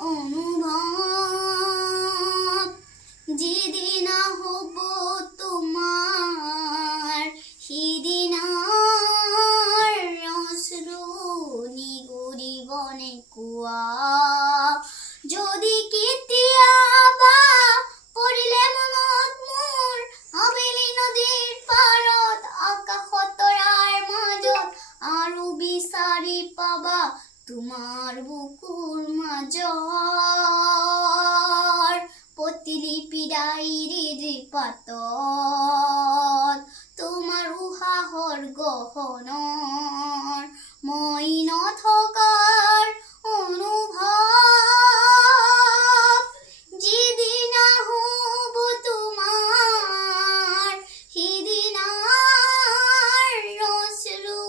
অনুভব যেদিন হব তোমার সেদিন অশ্রু নিগুড়ি বনে কুয়া যদি কেতিয়াবা পৰিলে মনত মোৰ আবেলি নদীৰ পাৰত আকাশত তৰাৰ মাজত আৰু বিচাৰি পাবা তোমাৰ বুকুৰ মাজৰ প্ৰতিলিপি ডায়েৰীৰ পাতত তোমাৰ উশাহৰ গহনৰ মই নথকাৰ অনুভৱ যেদিন হ'ব তোমাৰ সিদিন অশ্ৰু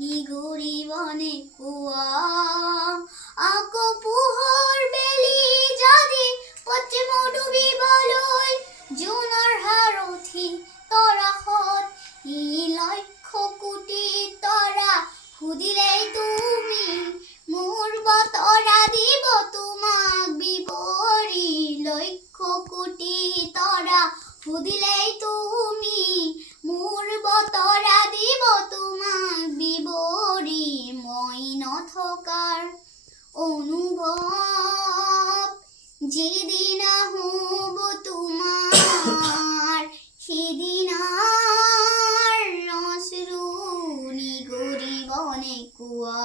নিগৰিবনে কুয়া আকৌ পোহৰ বেলি যদি পশ্চিম ডুবিবলৈ জোনাৰ হাৰথি তৰাসত ই লক্ষ কোটি তৰা সুধিলেই তুমি মোৰ বতৰা দিব তোমাক বিৱৰি লক্ষ কোটি তৰা সুধিলেই তুমি মোৰ বতৰা দিব তোমাক বিৱৰি মই নথকাৰ অনুভৱ যেদিন হ'ব তোমাৰ সেদিন অশ্ৰু নিগৰিবনে কুয়া।